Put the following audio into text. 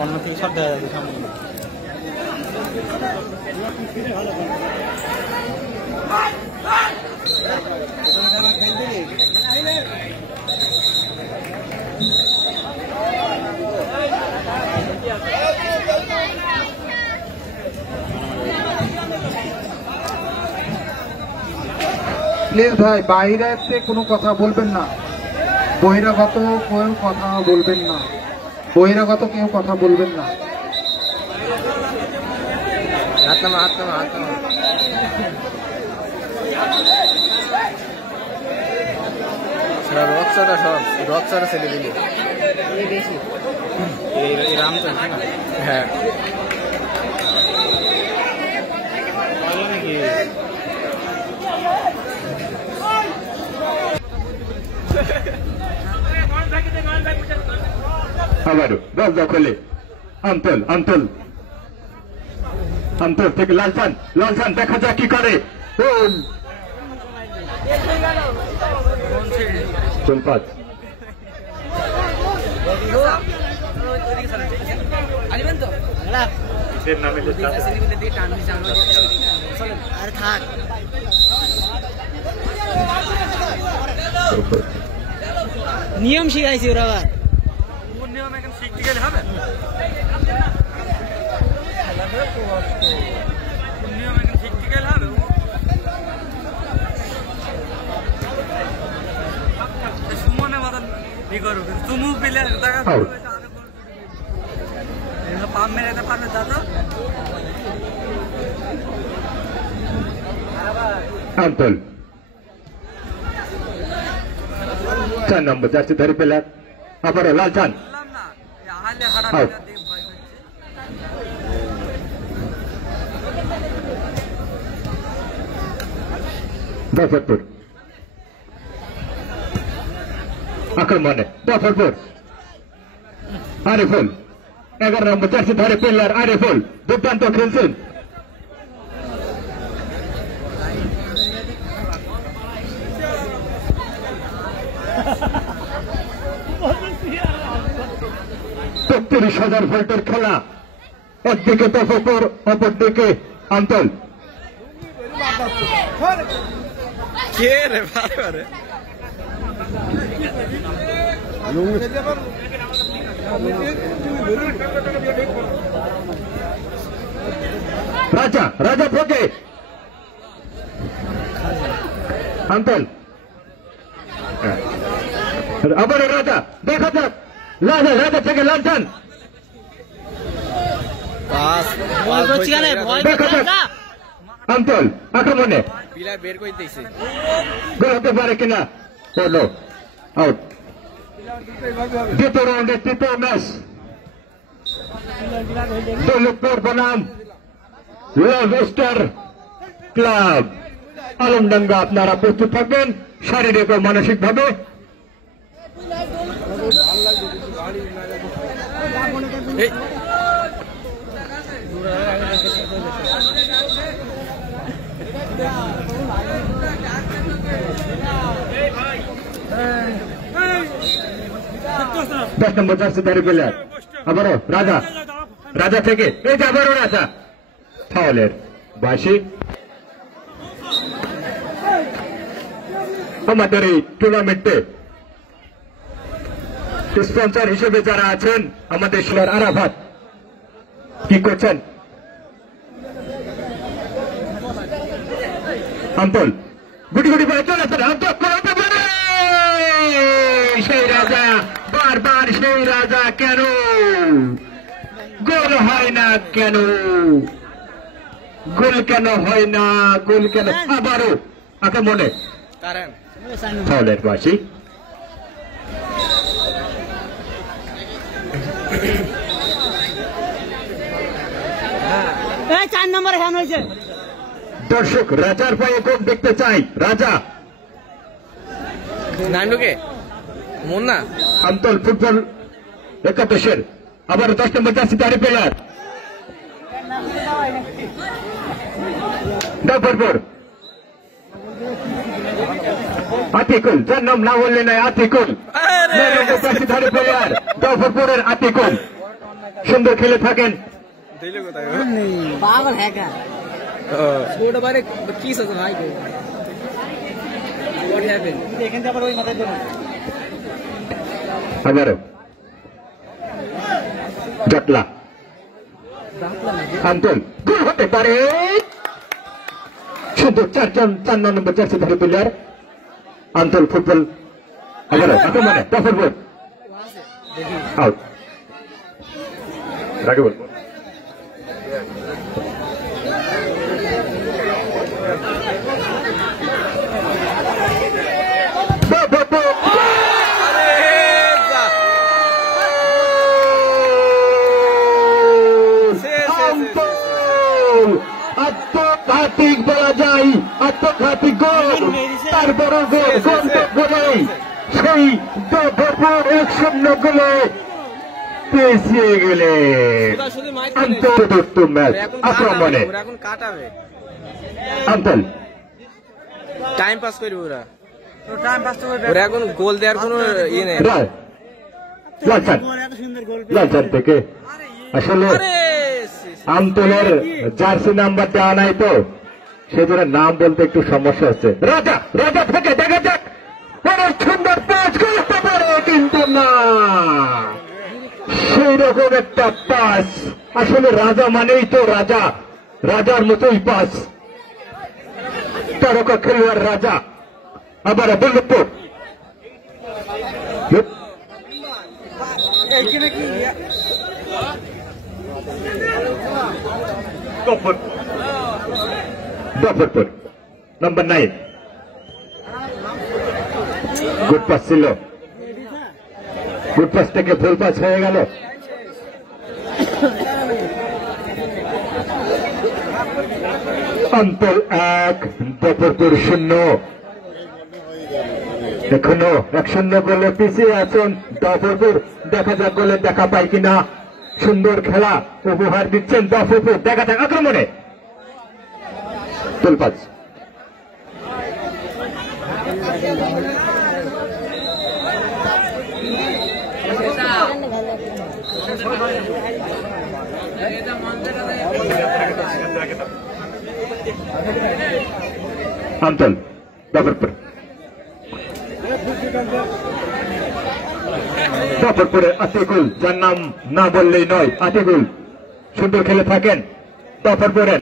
অন্য থেকে সব দেখা যাবে সামনে। প্লিজ ভাই বাইরে কোনো কথা বলবেন না, বহিরাগত কেউ কথা বলবেন না, বহিরাগত কেউ কথা বলবেন না। রক্সারা ছেলে দিলে রামচন্দ্র হ্যাঁ নাকি আবারও দরজা খোলে আমতল আমতল আমতল থেকে লালচান, লালচান দেখা যাক কি করে। চলপাত নিয়ম শিখাইছি ওরা আবার নিয়ম এখন শিখতে গেলে হবে, নিয়ম এখন শিখতে গেলে হবে। সুমনে মতন ই করবে তুমু পেলে দেখা পাম মেরে পারবে দাদা। আমতল 4 নম্বর জার্সি ধরে পেলে আবারও লালচান আউট। দফরপুর আক্রমণে দফরপুর আরিফুল 11 নম্বর জার্সি ধরে পেলার আরিফুল দুর্দান্ত খেলছেন। তেত্রিশ হাজার ভোল্টের খেলা, একদিকে দফরপুর অপরদিকে আমতল। রাজা রাজা থেকে আমতল আবার রাজা দেখা যাক রাজা রাজা থেকে লালচান দেখা যাক আমতল আক্রমণে বের করে দিয়েছে গোল হতে পারে কিনা। পড়লো আউট। দ্বিতীয় রাউন্ডের তৃতীয় ম্যাচ দৌলতপুর বনাম লাভ স্টার ক্লাব আলমডাঙ্গা। আপনারা প্রস্তুত থাকবেন শারীরিক ও মানসিক ভাবে। दस नंबर জার্সি ধরে প্লেয়ার আবারও রাজা রাজা থেকে এই যে আবারও রাজা ফাউলের বাসি। আমাদের এই টুর্নামেন্টে স্পন্সর হিসেবে যারা আছেন আমাদের শিলার আরাফাত কি করছেন আমতল গুটি গুটি করে চলেছেন সেই রাজা বারবার সেই রাজা কেন গোল হয় না কেন গোল কেন হয় না গোল কেন আবারও আক্রমণে ফাউলের বাসি। চার নম্বরে হ্যান হয়েছে। দর্শক রাজার পায়ে কোন দেখতে চাই রাজা নান্ডুকে মুন্না আমতল ফুটবল একাদশের আবার 10 নম্বর জার্সি ধরে প্লেয়ার দফরপুর আতিকুল, যার নাম না বললে নয়, আতিকুল ধারে প্লেয়ার জাফরপুরের আতিকুল সুন্দর খেলে থাকেন। पागल है क्या छोड़ बारे की सोच भाई को व्हाट हैपेंड देखें जब वही मदद करो 11 জটলা আন্তল গোল হতে পারে শুধু 4 নম্বর জার্সি ধারে প্লেয়ার আন্তল ফুটবল 11 আক্রমণে জাফরপুর আউট রাগিবুল আত্মঘাতিক বলা যায়, আত্মঘাতিক গোল, তার বড় গোল, গোল তো গোলেই সেই জাফরপুর 1-0 গোলে পেছিয়ে গেলে আন্তর্জাতিক ম্যাচ আক্রমণে এখন কাটাবে আন্তল টাইম পাস করবে ওরা তো টাইম পাস করবে ওরা এখন গোল দেওয়ার কোনো ইয়ে নেই লালচান থেকে আসলে আমতলের জার্সি নাম্বার দেওয়া নাই তো সেজন্য নাম বলতে একটু সমস্যা হচ্ছে। রাজা রাজা থেকে দেখা যাক অনেক সুন্দর পাস করতে পারে কিন্তু না সেই রকম একটা পাস। আসলে রাজা মানেই তো রাজা, রাজার মতোই পাস, তারকা খেলোয়াড় রাজা। আবার Ballabhpur Jafarpur number 9 good pass ছিল, গুড পাস থেকে ভুল পাস হয়ে গেল। অন্তর 1 জাফরপুর 0। এখনো 1-0 গোলে পিছিয়ে আছেন জাফরপুর, দেখা যাক গোলে দেখা পায় কিনা। সুন্দর খেলা উপহার দিচ্ছেন জাফরপুর, দেখা যাক আক্রমণে গোল পাস। আমতল জাফরপুর, জাফরপুরের আতিকুল, যার নাম না বললেই নয়, আতিকুল সুন্দর খেলে থাকেন জাফরপুরের।